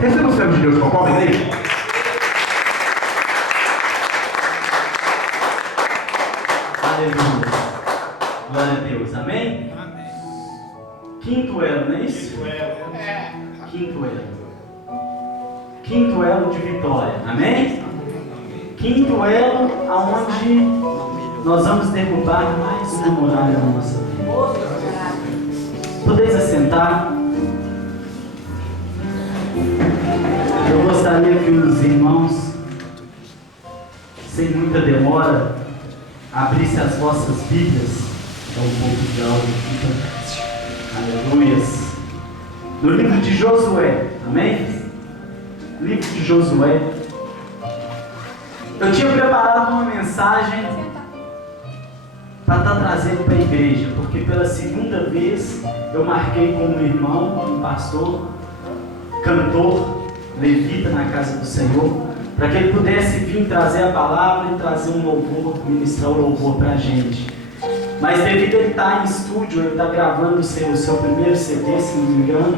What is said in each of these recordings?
Receba o servo de Deus com a palma dele. Aleluia. Glória a Deus. Amém? Quinto elo, não é isso? Quinto elo. Quinto elo de vitória. Amém? Quinto elo aonde nós vamos derrubar mais uma muralha na nossa vida. Podeis assentar. Eu gostaria que os irmãos, sem muita demora, abrissem as vossas Bíblias. Dá um pouco de áudio aqui. Aleluias. No livro de Josué. Amém? Livro de Josué. Eu tinha preparado uma mensagem para estar trazendo para a igreja, porque pela segunda vez eu marquei com um irmão, um pastor, cantor, levita na casa do Senhor, para que ele pudesse vir trazer a palavra e trazer um louvor, ministrar o louvor para a gente. Mas devido a ele estar em estúdio, ele está gravando o seu primeiro CD, se não me engano,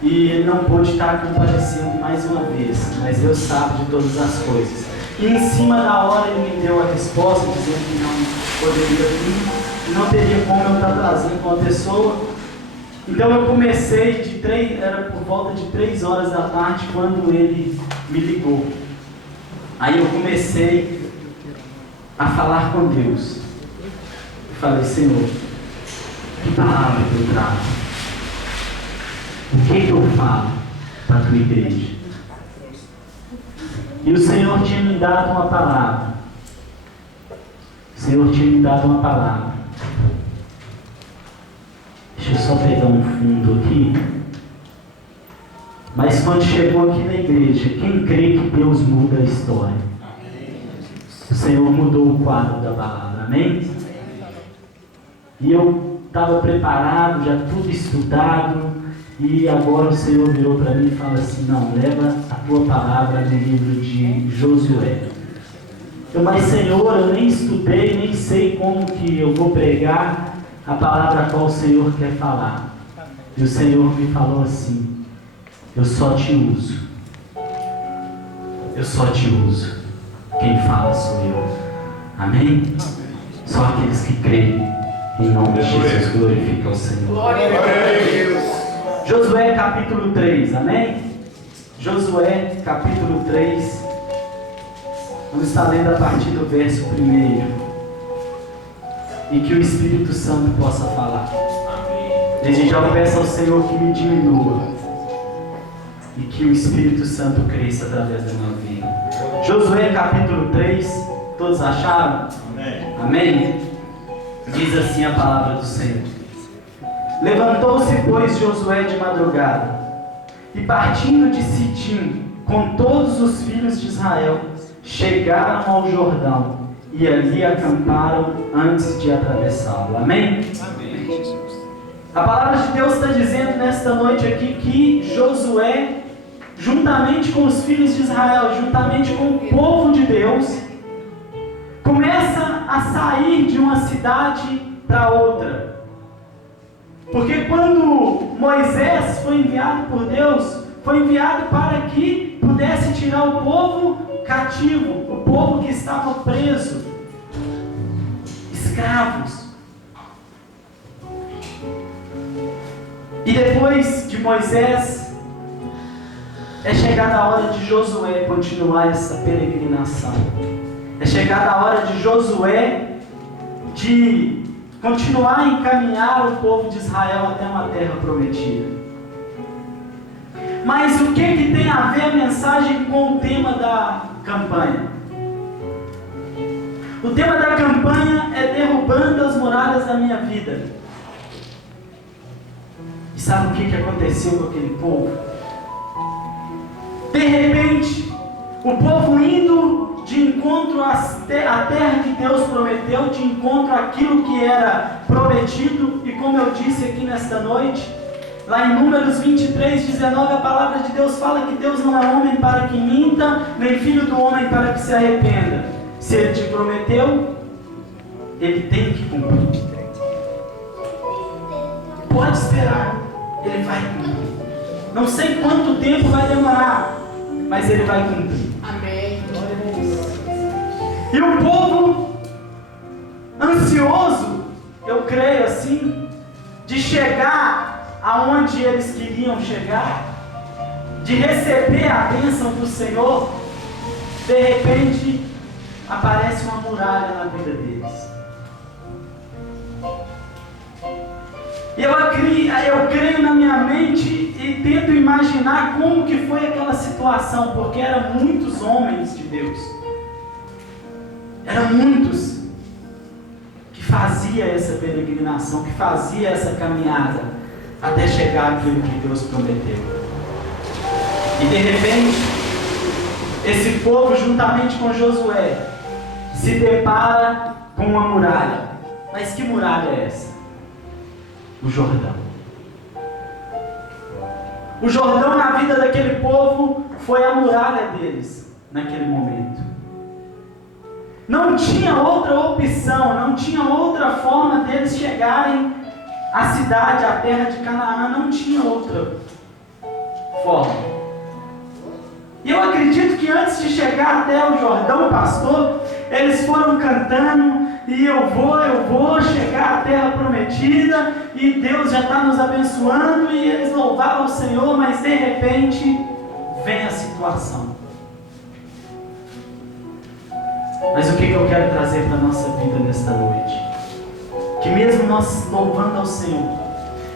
e ele não pôde estar comparecendo mais uma vez, mas Deus sabe de todas as coisas. E em cima da hora ele me deu a resposta, dizendo que não poderia vir, e não teria como eu estar trazendo uma pessoa. Então eu comecei era por volta de 3 horas da tarde quando ele me ligou. Aí eu comecei a falar com Deus. Eu falei, Senhor, que palavra que eu trago? O que eu falo para a tua igreja? E o Senhor tinha me dado uma palavra. O Senhor tinha me dado uma palavra. Deixa eu só pegar um fundo aqui. Mas quando chegou aqui na igreja, quem crê que Deus muda a história? O Senhor mudou o quadro da palavra, amém? E eu estava preparado, já tudo estudado. E agora o Senhor virou para mim e fala assim, não, leva a tua palavra no livro de Josué. Mas Senhor, eu nem estudei, nem sei como que eu vou pregar a palavra a qual o Senhor quer falar. E o Senhor me falou assim, eu só te uso. Eu só te uso. Quem fala sou eu. Amém? Só aqueles que creem em nome de Jesus glorificam o Senhor. Glória a Deus. Josué capítulo 3, amém? Josué capítulo 3. Vamos estar lendo a partir do verso 1. E que o Espírito Santo possa falar. Desde já eu peço ao Senhor que me diminua. E que o Espírito Santo cresça através da minha vida. Josué capítulo 3. Todos acharam? Amém. Amém? Diz assim a palavra do Senhor. Levantou-se, pois, Josué de madrugada, e partindo de Sitim, com todos os filhos de Israel, chegaram ao Jordão, e ali acamparam antes de atravessá-lo. Amém? Amém, Jesus. A palavra de Deus está dizendo nesta noite aqui que Josué, juntamente com os filhos de Israel, juntamente com o povo de Deus, começa a sair de uma cidade para outra. Porque quando Moisés foi enviado por Deus, foi enviado para que pudesse tirar o povo cativo, o povo que estava preso, escravos. E depois de Moisés, é chegada a hora de Josué continuar essa peregrinação. É chegada a hora de Josué de continuar a encaminhar o povo de Israel até uma terra prometida. Mas o que tem a ver a mensagem com o tema da campanha? O tema da campanha é derrubando as muralhas da minha vida. E sabe o que aconteceu com aquele povo? De repente, o povo indo de encontro à terra que Deus prometeu, de encontro àquilo que era prometido, e como eu disse aqui nesta noite, lá em Números 23, 19, a palavra de Deus fala que Deus não é homem para que minta, nem filho do homem para que se arrependa. Se Ele te prometeu, Ele tem que cumprir. Pode esperar, Ele vai cumprir. Não sei quanto tempo vai demorar, mas Ele vai cumprir. Amém. E o povo ansioso, eu creio assim, de chegar aonde eles queriam chegar, de receber a bênção do Senhor, de repente aparece uma muralha na vida deles. E eu creio na minha mente e tento imaginar como que foi aquela situação, porque eram muitos homens de Deus. Eram muitos que faziam essa peregrinação, que faziam essa caminhada até chegar àquilo que Deus prometeu. E de repente, esse povo, juntamente com Josué, se depara com uma muralha. Mas que muralha é essa? O Jordão. O Jordão na vida daquele povo foi a muralha deles naquele momento. Não tinha outra opção, não tinha outra forma deles chegarem à cidade, à terra de Canaã, não tinha outra forma. E eu acredito que antes de chegar até o Jordão, pastor, eles foram cantando, e eu vou chegar à terra prometida, e Deus já está nos abençoando, e eles louvavam o Senhor, mas de repente vem a situação. Mas o que eu quero trazer para a nossa vida nesta noite? Que mesmo nós louvando ao Senhor,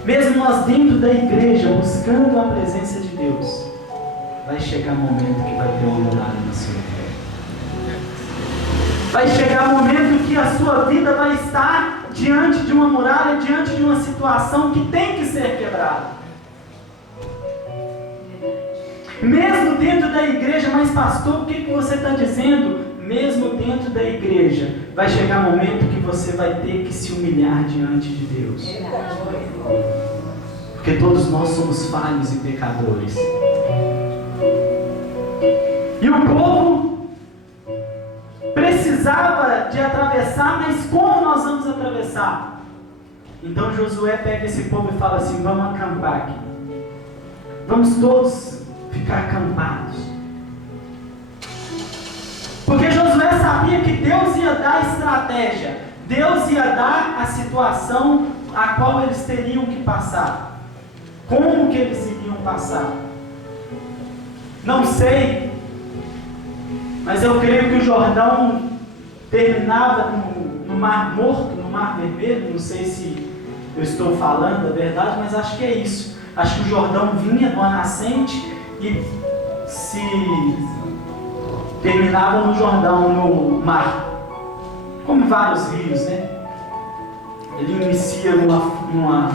mesmo nós dentro da igreja, buscando a presença de Deus, vai chegar um momento que vai ter uma muralha na sua vida. Vai chegar um momento que a sua vida vai estar diante de uma muralha, diante de uma situação que tem que ser quebrada. Mesmo dentro da igreja, mas pastor, o que você está dizendo? Mesmo dentro da igreja, vai chegar um momento que você vai ter que se humilhar diante de Deus. Porque todos nós somos falhos e pecadores. E o povo precisava de atravessar, mas como nós vamos atravessar? Então Josué pega esse povo e fala assim: vamos acampar aqui. Vamos todos ficar acampados. Porque Josué sabia que Deus ia dar a estratégia, Deus ia dar a situação a qual eles teriam que passar. Como que eles iriam passar? Não sei, mas eu creio que o Jordão terminava no Mar Morto, no Mar Vermelho. Não sei se eu estou falando a verdade, mas acho que é isso. Acho que o Jordão vinha de uma nascente e se terminava no Jordão, no mar, como vários rios, né? Ele inicia numa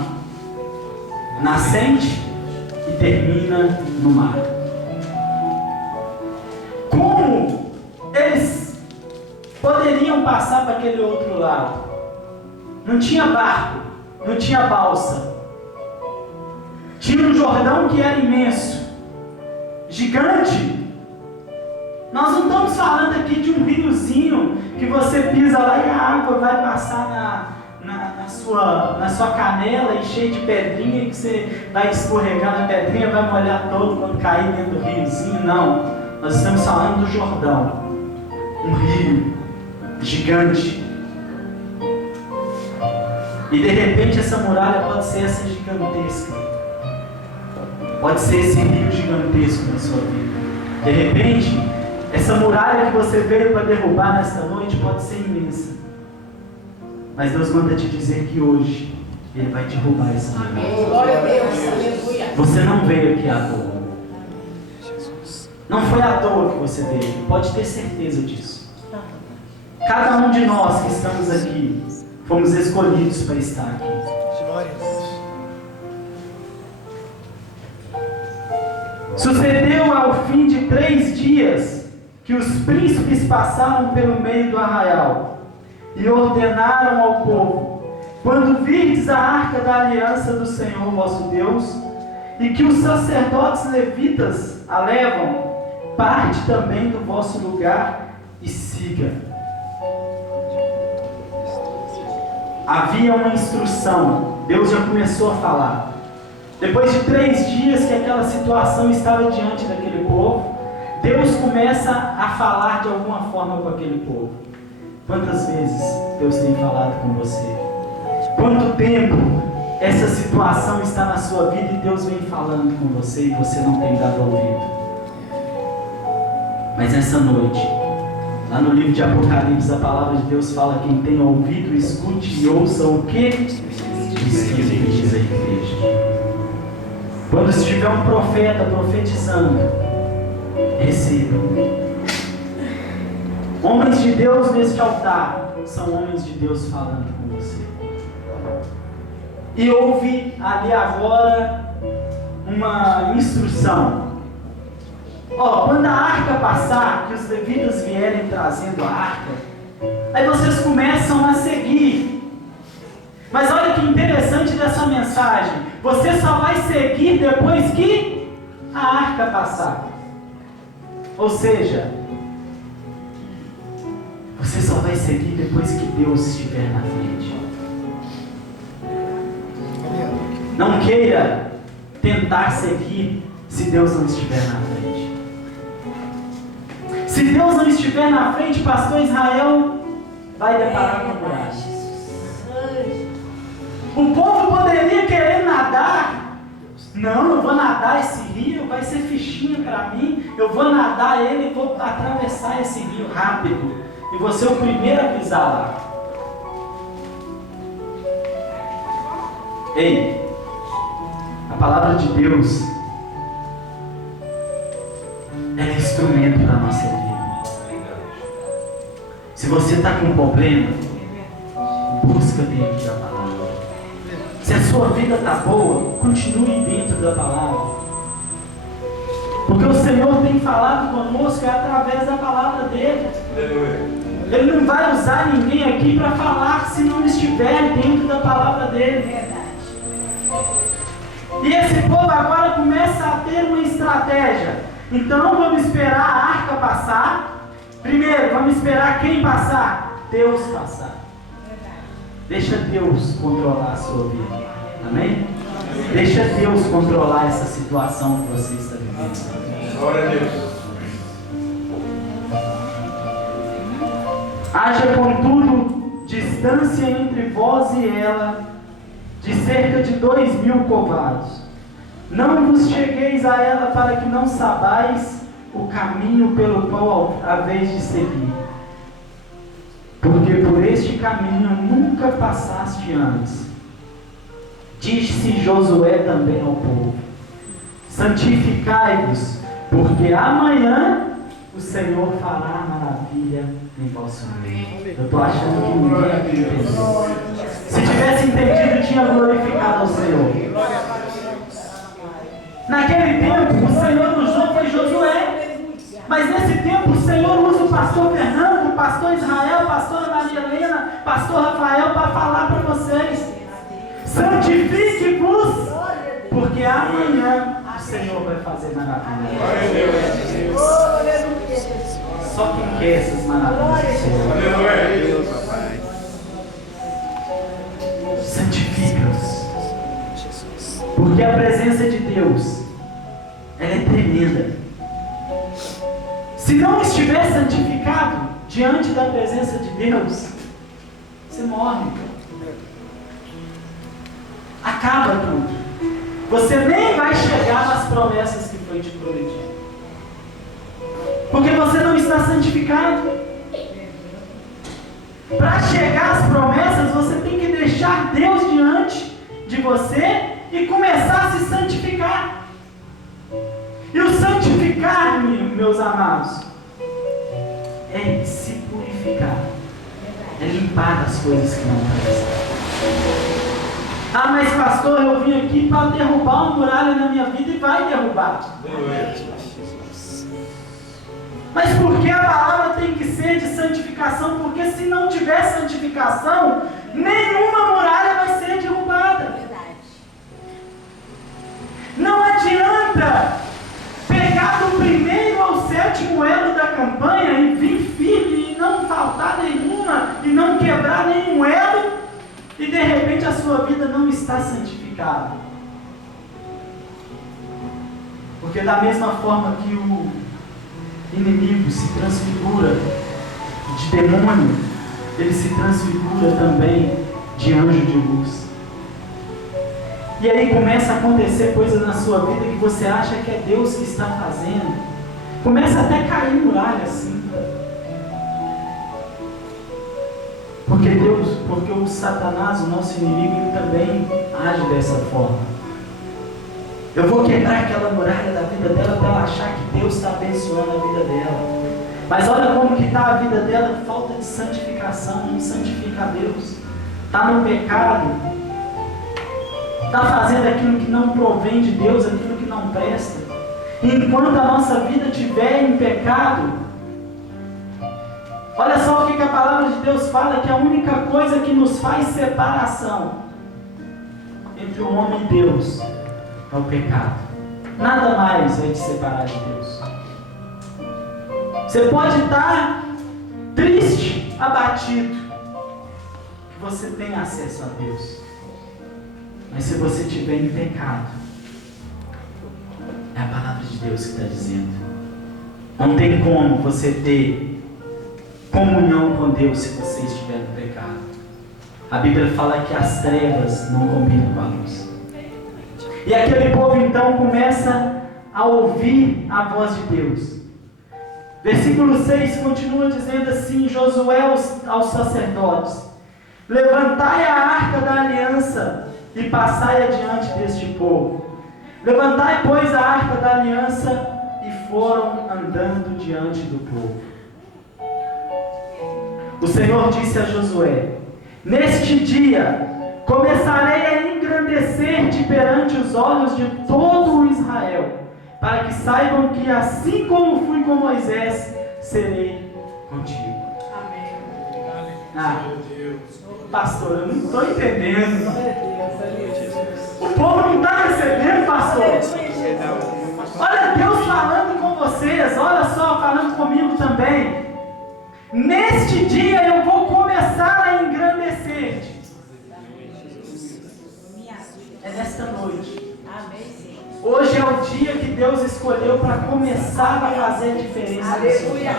nascente e termina no mar. Como eles poderiam passar para aquele outro lado? Não tinha barco, não tinha balsa. Tinha um Jordão que era imenso, gigante. Nós não estamos falando aqui de um riozinho que você pisa lá e a água vai passar na sua canela e cheio de pedrinha, e que você vai escorregar na pedrinha, vai molhar todo quando cair dentro do riozinho. Não, nós estamos falando do Jordão, um rio gigante. E de repente essa muralha pode ser essa gigantesca, pode ser esse rio gigantesco na sua vida. De repente essa muralha que você veio para derrubar nesta noite pode ser imensa. Mas Deus manda te dizer que hoje Ele vai derrubar essa muralha. Amém. Glória a Deus. Aleluia. Você não veio aqui à toa. Não foi à toa que você veio. Pode ter certeza disso. Cada um de nós que estamos aqui fomos escolhidos para estar aqui. Sucedeu ao fim de 3 dias que os príncipes passaram pelo meio do arraial e ordenaram ao povo: quando virdes a arca da aliança do Senhor vosso Deus, e que os sacerdotes levitas a levam, parte também do vosso lugar e siga. Havia uma instrução, Deus já começou a falar. Depois de 3 dias que aquela situação estava diante daquele povo, Deus começa a falar de alguma forma com aquele povo. Quantas vezes Deus tem falado com você? Quanto tempo essa situação está na sua vida e Deus vem falando com você e você não tem dado ouvido? Mas essa noite, lá no livro de Apocalipse, a palavra de Deus fala: quem tem ouvido, escute e ouça o que diz a igreja. Quando estiver um profeta profetizando, receba. Homens de Deus neste altar são homens de Deus falando com você. E houve ali agora uma instrução. Quando a arca passar, que os levitas vierem trazendo a arca, aí vocês começam a seguir. Mas olha que interessante dessa mensagem: você só vai seguir depois que a arca passar. Ou seja, você só vai seguir depois que Deus estiver na frente. Não queira tentar seguir se Deus não estiver na frente. Se Deus não estiver na frente, pastor Israel vai deparar com a muralha. O povo poderia querer nadar. Não, eu vou nadar esse rio, vai ser fichinha para mim. Eu vou nadar ele e vou atravessar esse rio rápido. E vou ser o primeiro a pisar lá. Ei, a palavra de Deus é instrumento para a nossa vida. Se você está com um problema, busca dentro da palavra. Se a sua vida está boa, continue dentro da palavra. Porque o Senhor tem falado conosco através da palavra dele. Ele não vai usar ninguém aqui para falar se não estiver dentro da palavra dele. E esse povo agora começa a ter uma estratégia. Então vamos esperar a arca passar. Primeiro, vamos esperar quem passar? Deus passar. Deixa Deus controlar a sua vida. Amém? Deixa Deus controlar essa situação que você está vivendo. Glória a Deus. Haja, contudo, distância entre vós e ela, de cerca de 2.000 covados. Não vos chegueis a ela, para que não sabais o caminho pelo qual haveis de seguir. Porque por este caminho nunca passaste antes. Disse Josué também ao povo: santificai-vos, porque amanhã o Senhor fará maravilha em vosso meio. Eu estou achando que ninguém aqui entendeu. Se tivesse entendido, tinha glorificado ao Senhor. Naquele tempo, o Senhor usou foi Josué. Mas nesse tempo, o Senhor usa o pastor Fernando, o pastor Israel, a pastora Maria Helena, o pastor Rafael, para falar para vocês: santifique-vos, porque amanhã o Senhor vai fazer maravilha. Só quem quer essas maravilhas do Senhor. Santifica-os, porque a presença de Deus, ela é tremenda. Se não estiver santificado diante da presença de Deus, você morre. Acaba tudo. Você nem vai chegar nas promessas que foi te prometido. Porque você não está santificado. Para chegar às promessas, você tem que deixar Deus diante de você e começar a se santificar. E o santificar-me, meus amados, é se purificar. É limpar as coisas que não prestam. Ah, mas pastor, eu vim aqui para derrubar uma muralha na minha vida, e vai derrubar. Mas por que a palavra tem que ser de santificação? Porque se não tiver santificação, nenhuma muralha vai ser derrubada. Não adianta pegar do primeiro ao sétimo elo da campanha e vir firme e não faltar nenhuma e não quebrar nenhum elo, e de repente a sua vida não está santificada. Porque da mesma forma que inimigo, se transfigura de demônio, ele se transfigura também de anjo de luz. E aí começa a acontecer coisas na sua vida que você acha que é Deus que está fazendo. Começa até a cair muralha assim. Porque o Satanás, o nosso inimigo, ele também age dessa forma. Eu vou quebrar aquela muralha da vida dela para ela achar que Deus está abençoando a vida dela. Mas olha como que está a vida dela, falta de santificação, não santifica a Deus. Está no pecado. Está fazendo aquilo que não provém de Deus, aquilo que não presta. E enquanto a nossa vida estiver em pecado, olha só o que a palavra de Deus fala, que a única coisa que nos faz separação entre o homem e Deus é o pecado. Nada mais vai te separar de Deus. Você pode estar triste, abatido, que você tem acesso a Deus. Mas se você estiver em pecado, é a palavra de Deus que está dizendo. Não tem como você ter comunhão com Deus se você estiver no pecado. A Bíblia fala que as trevas não combinam com a luz. E aquele povo então começa a ouvir a voz de Deus. Versículo 6 continua dizendo assim: Josué aos sacerdotes: levantai a arca da aliança e passai adiante deste povo. Levantai, pois, a arca da aliança, e foram andando diante do povo. O Senhor disse a Josué: neste dia começarei a engrandecer-te perante os olhos de todo o Israel, para que saibam que assim como fui com Moisés, serei contigo. Amém. Pastor, eu não estou entendendo. O povo não está recebendo, pastor. Olha Deus falando com vocês, olha só, falando comigo também. Neste dia eu vou começar a engrandecer-te. É nesta noite. Hoje é o dia que Deus escolheu para começar a fazer diferença. Aleluia.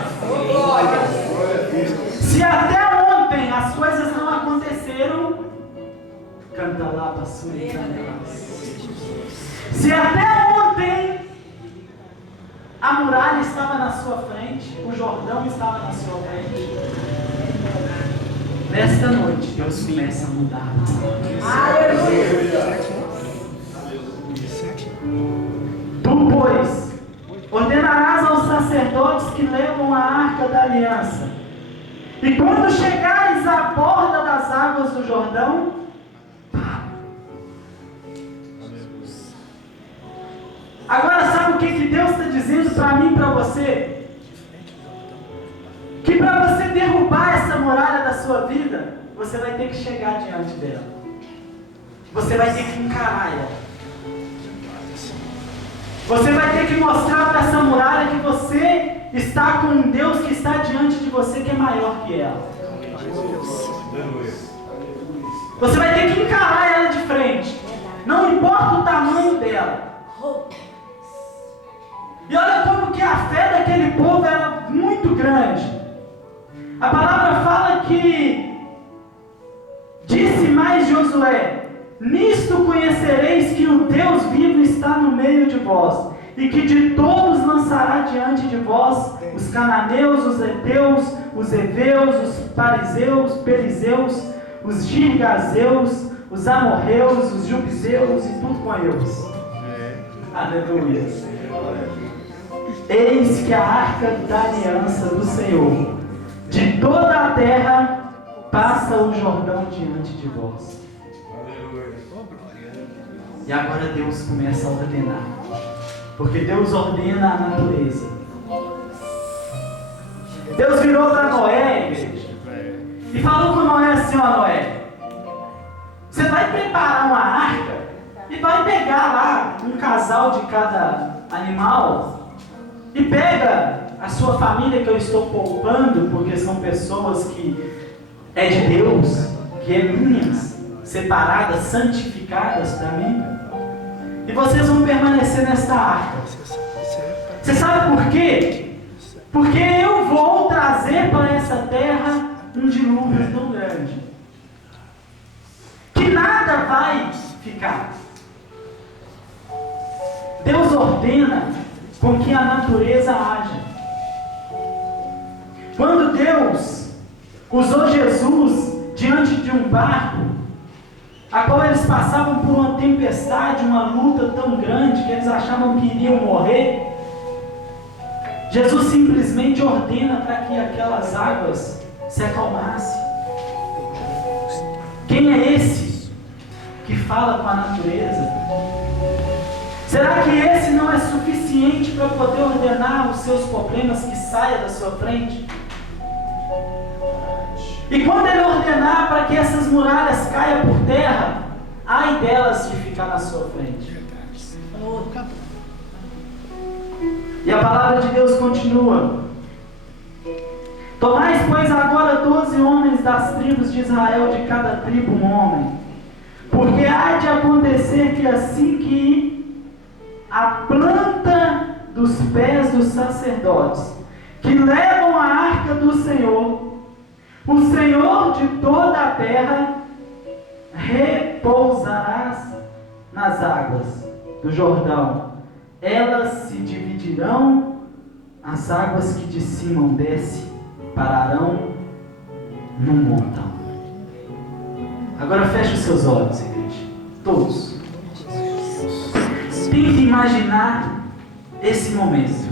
Se até ontem as coisas não aconteceram, canta lá, pastor. Se até ontem a muralha estava na sua frente, o Jordão estava na sua frente, nesta noite Deus começa a mudar. Aleluia. Tu, pois, ordenarás aos sacerdotes que levam a arca da aliança, e quando chegares à borda das águas do Jordão, agora sabe o que Deus está dizendo para mim e para você? Que para você derrubar essa muralha da sua vida, você vai ter que chegar diante dela. Você vai ter que encarar ela. Você vai ter que mostrar para essa muralha que você está com um Deus que está diante de você, que é maior que ela. Você vai ter que encarar ela de frente. Não importa o tamanho dela. E olha como que a fé daquele povo era muito grande. A palavra fala que disse mais Josué: nisto conhecereis que o Deus vivo está no meio de vós, e que de todos lançará diante de vós os cananeus, os heteus, os heveus, os parizeus, perizeus, os girgazeus, os amorreus, os jubizeus e tudo com eles. Aleluia. Eis que a arca da aliança do Senhor de toda a terra passa o Jordão diante de vós. E agora Deus começa a ordenar, porque Deus ordena a natureza. Deus virou para Noé, igreja, e falou com Noé assim: ó Noé, você vai preparar uma arca e vai pegar lá um casal de cada animal, e pega a sua família que eu estou poupando, porque são pessoas que é de Deus, que é minhas, separadas, santificadas para mim, e vocês vão permanecer nesta arca. Você sabe por quê? Porque eu vou trazer para essa terra um dilúvio tão grande que nada vai ficar. Deus ordena com que a natureza haja. Quando Deus usou Jesus diante de um barco, a qual eles passavam por uma tempestade, uma luta tão grande que eles achavam que iriam morrer, Jesus simplesmente ordena para que aquelas águas se acalmassem. Quem é esse que fala com a natureza? Será que esse não é suficiente para poder ordenar os seus problemas que saia da sua frente? E quando ele ordenar para que essas muralhas caiam por terra, ai delas de ficar na sua frente. E a palavra de Deus continua: tomai, pois, agora 12 homens das tribos de Israel, de cada tribo um homem, porque há de acontecer que assim que a planta dos pés dos sacerdotes que levam a arca do Senhor, o Senhor de toda a terra repousará nas águas do Jordão. Elas se dividirão, as águas que de cima desce pararão num montão. Agora feche os seus olhos, igreja. Todos. Tente imaginar esse momento.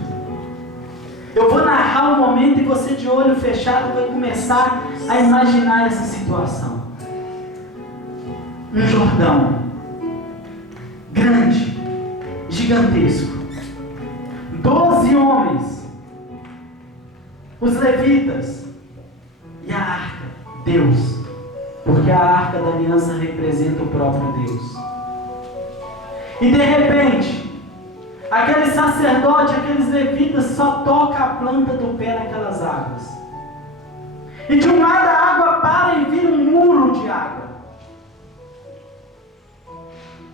Eu vou narrar o momento e você de olho fechado vai começar a imaginar essa situação. Um Jordão grande, gigantesco. 12 homens, os levitas e a arca, Deus, porque a arca da aliança representa o próprio Deus. E de repente, aquele sacerdote, aqueles levitas só toca a planta do pé naquelas águas. E de um lado a água para e vira um muro de água.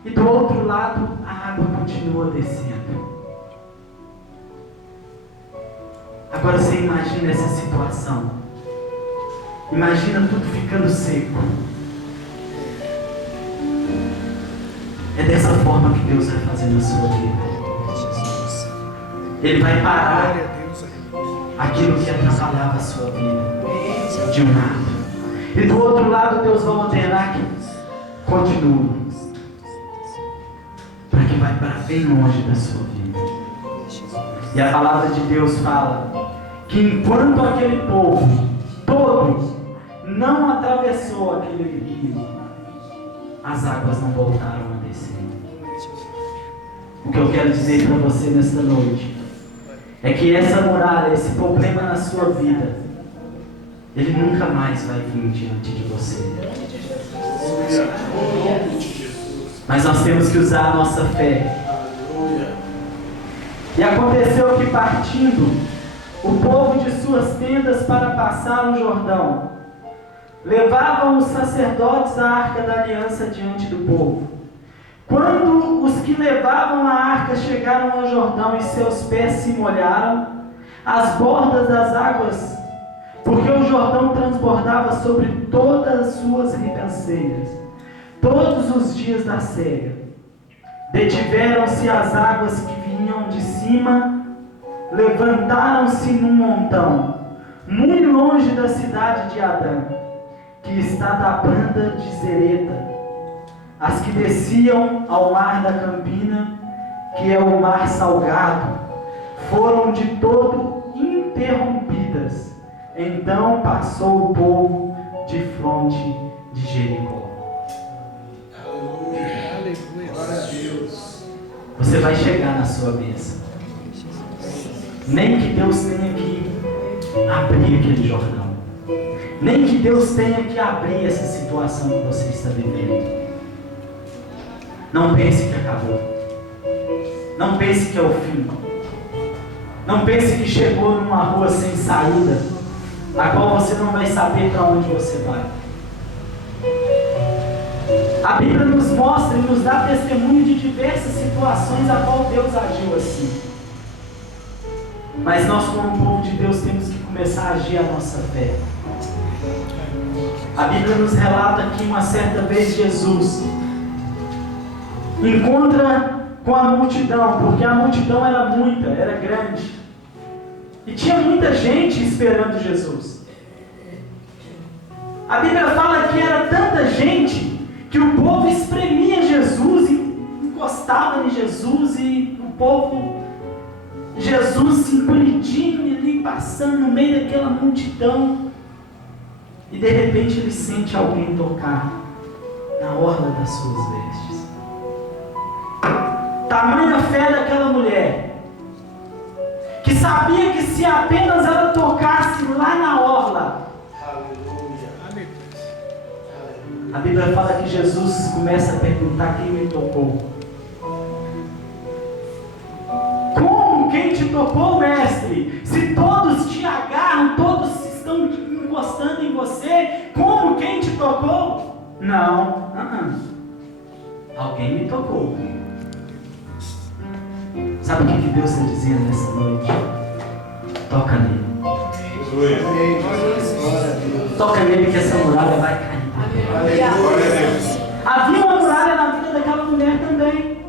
E do outro lado a água continua descendo. Agora você imagina essa situação. Imagina tudo ficando seco. É dessa forma que Deus vai fazer na sua vida. Ele vai parar aquilo que atrapalhava a sua vida de um lado. E do outro lado Deus vai ordenar que continue. Para que vai para bem longe da sua vida. E a palavra de Deus fala que enquanto aquele povo todo não atravessou aquele rio, as águas não voltaram a descer. O que eu quero dizer para você nesta noite é que essa muralha, esse problema na sua vida, ele nunca mais vai vir diante de você. Mas nós temos que usar a nossa fé. E aconteceu que, partindo o povo de suas tendas para passar o Jordão, levavam os sacerdotes a arca da aliança diante do povo. Quando os que levavam a arca chegaram ao Jordão e seus pés se molharam, as bordas das águas, porque o Jordão transbordava sobre todas as suas ribanceiras, todos os dias da cega, detiveram-se as águas que vinham de cima, levantaram-se num montão, muito longe da cidade de Adã, que está da banda de Zereta. As que desciam ao mar da Campina, que é o mar salgado, foram de todo interrompidas. Então passou o povo de fronte de Jericó. Aleluia. Glória a Deus. Você vai chegar na sua bênção. Nem que Deus tenha que abrir aquele Jordão. Nem que Deus tenha que abrir essa situação que você está vivendo. Não pense que acabou. Não pense que é o fim. Não pense que chegou numa rua sem saída, na qual você não vai saber para onde você vai. A Bíblia nos mostra e nos dá testemunho de diversas situações a qual Deus agiu assim. Mas nós, como povo de Deus, temos que começar a agir a nossa fé. A Bíblia nos relata que uma certa vez Jesus encontra com a multidão, porque a multidão era muita, era grande, e tinha muita gente esperando Jesus. A Bíblia fala que era tanta gente que o povo espremia Jesus e encostava em Jesus, e o povo, Jesus se encolhidinho ali, passando no meio daquela multidão, e de repente ele sente alguém tocar na orla das suas vestes. Tamanha fé daquela mulher, que sabia que se apenas ela tocasse lá na orla, a Bíblia fala que Jesus começa a perguntar quem me tocou. Como? Quem te tocou, mestre? Se todos te agarram, todos estão encostando em você, como? Quem te tocou? Não, alguém me tocou. Sabe o que Deus está dizendo nessa noite? Toca nele. Toca nele que essa muralha vai cair. Havia uma muralha na vida daquela mulher também.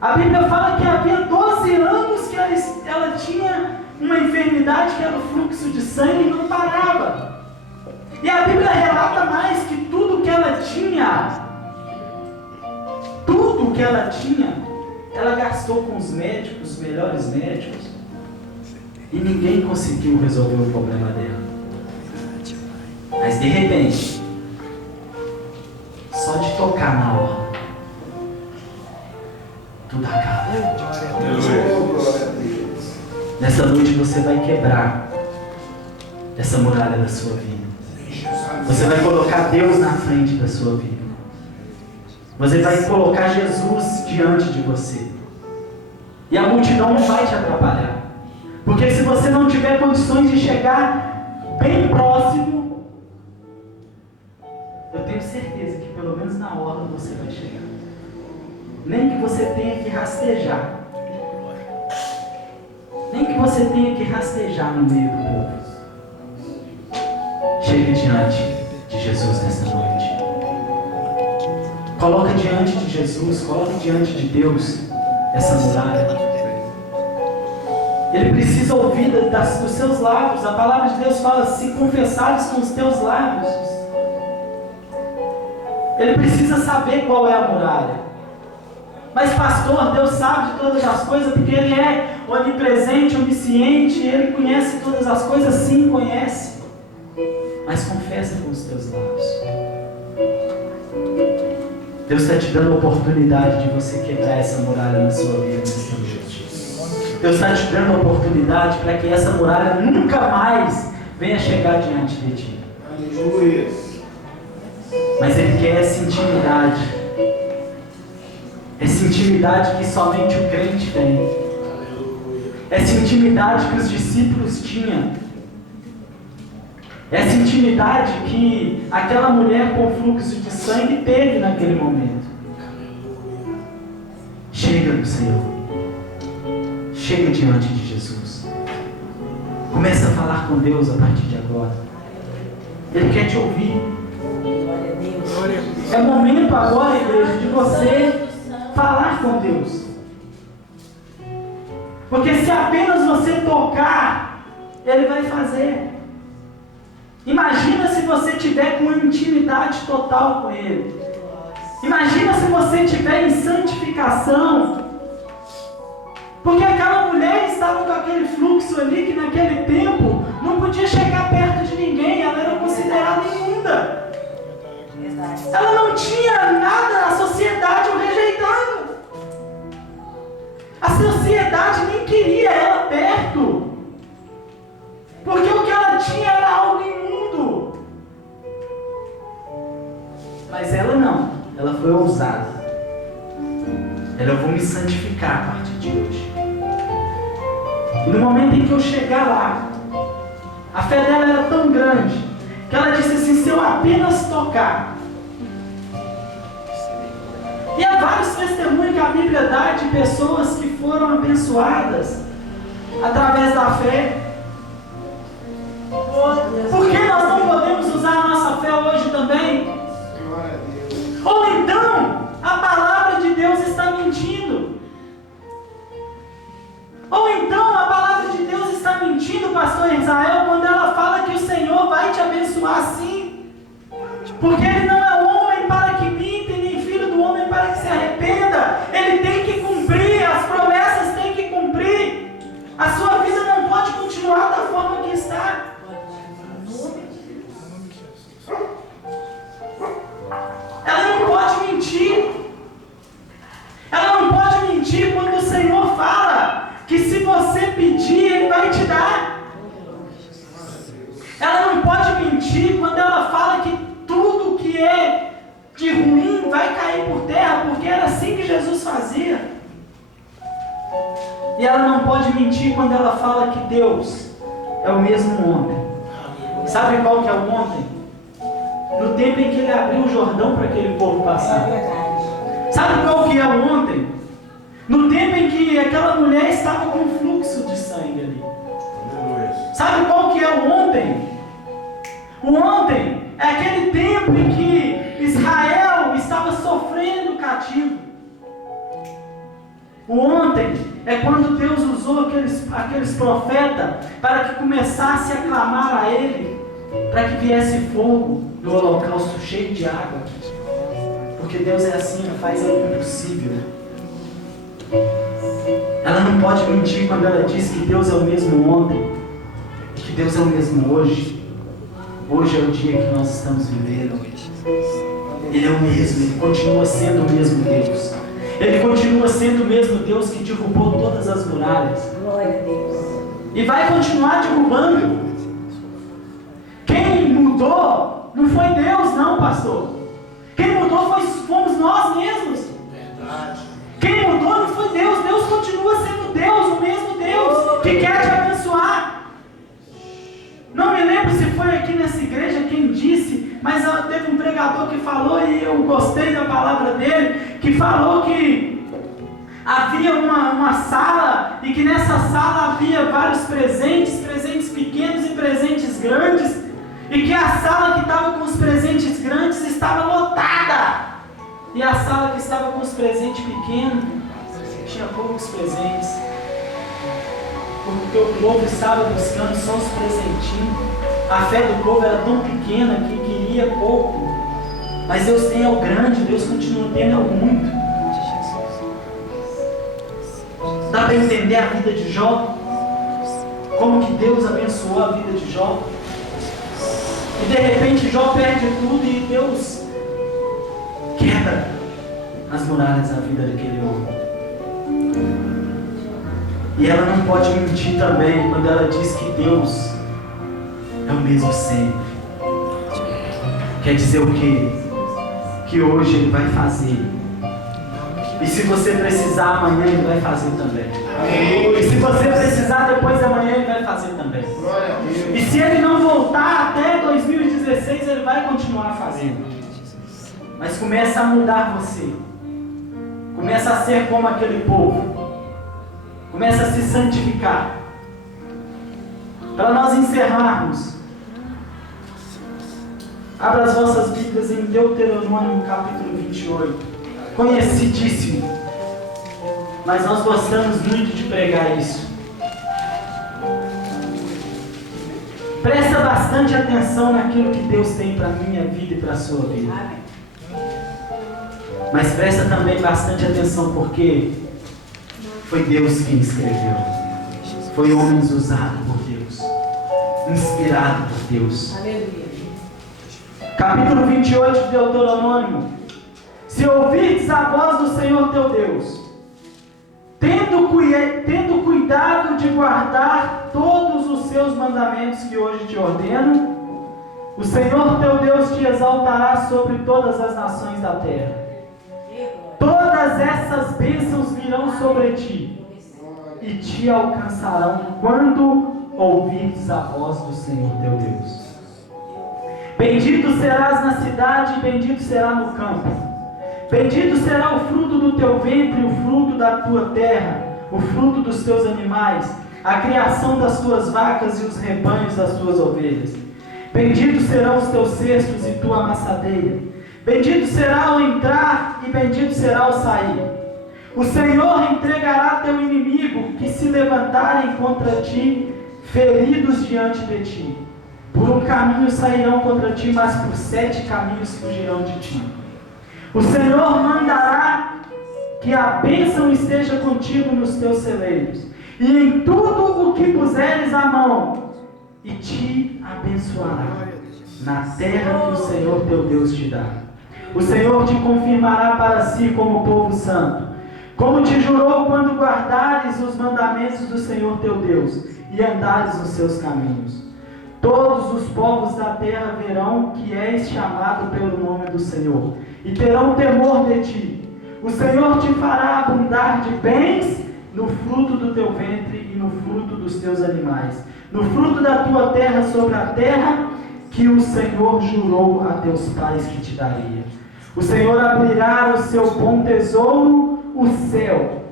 A Bíblia fala que havia 12 anos que ela tinha uma enfermidade que era o fluxo de sangue e não parava. E a Bíblia relata mais que tudo que ela tinha, ela gastou com os médicos, os melhores médicos, e ninguém conseguiu resolver o problema dela. Mas de repente, só de tocar na orla, tudo acaba. Nessa noite você vai quebrar essa muralha da sua vida. Você vai colocar Deus na frente da sua vida. Você vai colocar Jesus diante de você. E a multidão não vai te atrapalhar. Porque se você não tiver condições de chegar bem próximo, eu tenho certeza que pelo menos na hora você vai chegar. Nem que você tenha que rastejar. Nem que você tenha que rastejar no meio do povo. Chega diante de Jesus nesta noite. Coloca diante de Jesus, coloca diante de Deus essa muralha. Ele precisa ouvir dos seus lábios. A palavra de Deus fala: se confessares com os teus lábios. Ele precisa saber qual é a muralha. Mas pastor, Deus sabe de todas as coisas, porque Ele é onipresente, onisciente, Ele conhece todas as coisas, sim, conhece. Mas confessa com os teus lábios. Deus está te dando a oportunidade de você quebrar essa muralha na sua vida nesta noite. Deus está te dando a oportunidade para que essa muralha nunca mais venha chegar diante de ti. Aleluia. Mas Ele quer essa intimidade. Essa intimidade que somente o crente tem. Essa intimidade que os discípulos tinham. Essa intimidade que aquela mulher com fluxo de sangue teve naquele momento. Chega no Senhor. Chega diante de Jesus. Começa a falar com Deus a partir de agora. Ele quer te ouvir. É momento agora, igreja, de você falar com Deus. Porque se apenas você tocar, Ele vai fazer. Imagina se você tiver com intimidade total com Ele. Imagina se você tiver em santificação. Porque aquela mulher estava com aquele fluxo ali que naquele tempo não podia chegar perto de ninguém. Ela era considerada imunda. Ela não tinha nada, a sociedade o rejeitava. A sociedade nem queria ela perto. Porque o que ela tinha era algo imundo. Mas ela não, ela foi ousada. Eu vou me santificar a partir de hoje. E no momento em que eu chegar lá, a fé dela era tão grande que ela disse assim: se eu apenas tocar. E há vários testemunhos que a Bíblia dá de pessoas que foram abençoadas através da fé. Por que nós não podemos usar a nossa fé hoje também? Glória a Deus. Ou então, a palavra de Deus está mentindo. Ou então, a palavra de Deus está mentindo, pastor Israel, quando ela fala que o Senhor vai te abençoar sim. Porque Ele não é homem para que minta, e nem filho do homem para que se arrependa. Ele tem que cumprir, as promessas têm que cumprir. A sua vida não pode continuar da forma que está. Ela não pode mentir. Ela não pode mentir quando o Senhor fala que se você pedir, Ele vai te dar. Ela não pode mentir quando ela fala que tudo que é de ruim vai cair por terra, porque era assim que Jesus fazia. E ela não pode mentir quando ela fala que Deus é o mesmo ontem. Sabe qual que é o ontem? No tempo em que Ele abriu o Jordão para aquele povo passar. Sabe qual que é o ontem? No tempo em que aquela mulher estava com fluxo de sangue ali. Sabe qual que é o ontem? O ontem é aquele tempo em que Israel estava sofrendo cativo. O ontem é quando Deus usou aqueles profetas para que começasse a clamar a Ele, para que viesse fogo do holocausto cheio de água. Porque Deus é assim, Ele faz o impossível. Ela não pode mentir quando ela diz que Deus é o mesmo ontem, que Deus é o mesmo hoje. Hoje é o dia que nós estamos vivendo. Ele é o mesmo, Ele continua sendo o mesmo Deus. Ele continua sendo o mesmo Deus que derrubou todas as muralhas. Glória a Deus. E vai continuar derrubando. Quem mudou não foi Deus, não, pastor. Quem mudou fomos nós mesmos. Verdade. Quem mudou não foi Deus. Deus continua sendo Deus, o mesmo Deus que quer te abençoar. Não me lembro se foi aqui nessa igreja quem disse, mas teve um pregador que falou, e eu gostei da palavra dele, que falou que havia uma sala, e que nessa sala havia vários presentes pequenos e presentes grandes, e que a sala que estava com os presentes grandes estava lotada, e a sala que estava com os presentes pequenos tinha poucos presentes. Porque o povo estava buscando só os presentinhos. A fé do povo era tão pequena que queria pouco. Mas Deus tem o grande, Deus continua tendo o muito. Dá para entender a vida de Jó? Como que Deus abençoou a vida de Jó? E de repente Jó perde tudo e Deus quebra as muralhas da vida daquele homem. E ela não pode mentir também quando ela diz que Deus é o mesmo sempre. Quer dizer o quê? Que hoje Ele vai fazer. E se você precisar amanhã, Ele vai fazer também. E se você precisar depois de amanhã, Ele vai fazer também. Glória a Deus. E se Ele não voltar até 2016, Ele vai continuar fazendo. Mas começa a mudar você. Começa a ser como aquele povo. Começa a se santificar. Para nós encerrarmos, abra as vossas Bíblias em Deuteronômio capítulo 28. Conhecidíssimo. Mas nós gostamos muito de pregar isso. Presta bastante atenção naquilo que Deus tem para a minha vida e para a sua vida. Mas presta também bastante atenção porque foi Deus quem escreveu. Foi homens usados por Deus. Inspirado por Deus. Aleluia. Capítulo 28 de Deuteronômio. Se ouvirdes a voz do Senhor teu Deus, tendo cuidado de guardar todos os seus mandamentos que hoje te ordeno, o Senhor teu Deus te exaltará sobre todas as nações da terra. Todas essas bênçãos virão sobre ti e te alcançarão quando ouvires a voz do Senhor teu Deus. Bendito serás na cidade e bendito será no campo. Bendito será o fruto do teu ventre, o fruto da tua terra, o fruto dos teus animais, a criação das tuas vacas e os rebanhos das tuas ovelhas. Benditos serão os teus cestos e tua amassadeira. Bendito será o entrar e bendito será o sair. O Senhor entregará teu inimigo que se levantarem contra ti, feridos diante de ti. Por um caminho sairão contra ti, mas por 7 caminhos fugirão de ti. O Senhor mandará que a bênção esteja contigo nos teus celeiros, e em tudo o que puseres a mão, e te abençoará na terra que o Senhor teu Deus te dá. O Senhor te confirmará para si como povo santo, como te jurou quando guardares os mandamentos do Senhor teu Deus e andares nos seus caminhos. Todos os povos da terra verão que és chamado pelo nome do Senhor e terão temor de ti. O Senhor te fará abundar de bens no fruto do teu ventre e no fruto dos teus animais, no fruto da tua terra sobre a terra que o Senhor jurou a teus pais que te daria. O Senhor abrirá o seu bom tesouro, o céu,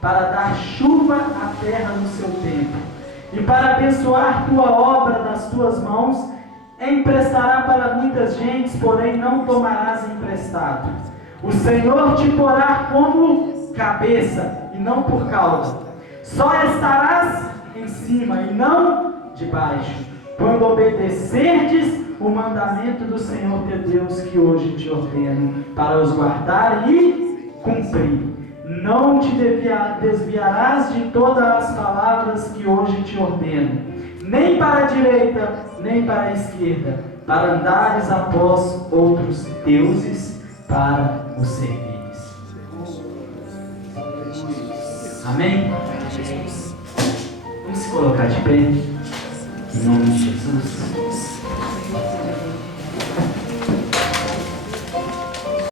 para dar chuva à terra no seu tempo, e para abençoar tua obra das tuas mãos. Emprestará para muitas gentes, porém não tomarás emprestado. O Senhor te porá como cabeça e não por cauda. Só estarás em cima e não debaixo, quando obedecerdes o mandamento do Senhor teu Deus que hoje te ordeno, para os guardar e cumprir. Não te desviarás de todas as palavras que hoje te ordeno, nem para a direita, nem para a esquerda, para andares após outros deuses, para os servires. Amém? Vamos se colocar de pé, em nome de Jesus.